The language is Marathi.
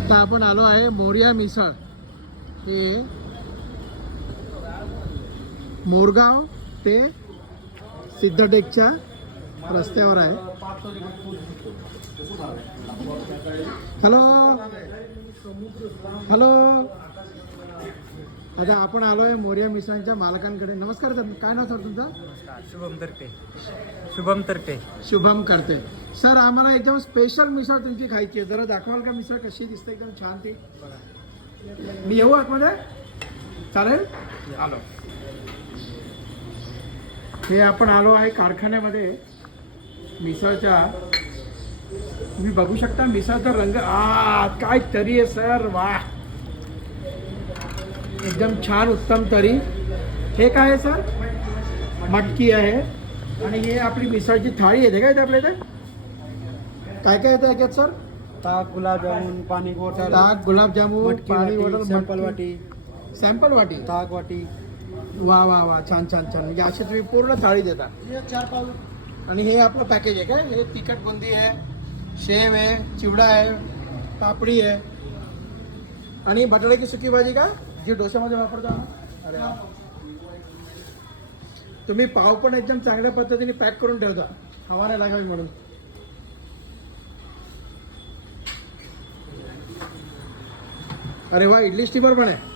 आता आपण आलो आहे मोरया मिसळ. हे मोरगाव ते सिद्धटेकच्या रस्त्यावर आहे. Hello hello. आता आपण आलो आहे मोरया मिसळच्या मालकांकडे. नमस्कार सर, काय नाव सर तुमचं? शुभम तरटे. शुभम तरटे. शुभम करते सर. आम्हाला एकदम स्पेशल मिसळ तुमची खायची आहे. जरा दाखवाल का मिसळ कशी दिसते? एकदम छान ती. मी येऊ आतमध्ये? चालेल. आलो. हे आपण आलो आहे कारखान्यामध्ये मिसळच्या. तुम्ही बघू शकता मिसळचा रंग. काय तरी आहे सर. वा, एकदम छान उत्तम तरी. हे काय आहे सर? मटकी आहे. आणि हे आपली मिसळची थाळी येते का इथे आपल्या इथे? काय काय येतं याच्यात सर? ताक, गुलाबजामुन, पाणी बॉटल, ताक, गुलाबजामुन, पाणी बॉटल, सॅम्पल वाटी, सॅम्पल वाटी, ताक वाटी. वा वा वा, छान छान छान. म्हणजे अशी तुम्ही पूर्ण थाळी देता. आणि हे आपलं पॅकेज आहे काय? हे तिखट बुंदी आहे, शेव आहे, चिवडा आहे, पापडी आहे आणि बटाट्याची सुकी भाजी का जी डोश्यामध्ये वापरता. अरे वा. तुम्ही पाव पण एकदम चांगल्या पद्धतीने पॅक करून ठेवता, हवा नाही लागावी म्हणून. अरे वा, इडली स्टीमर पण आहे.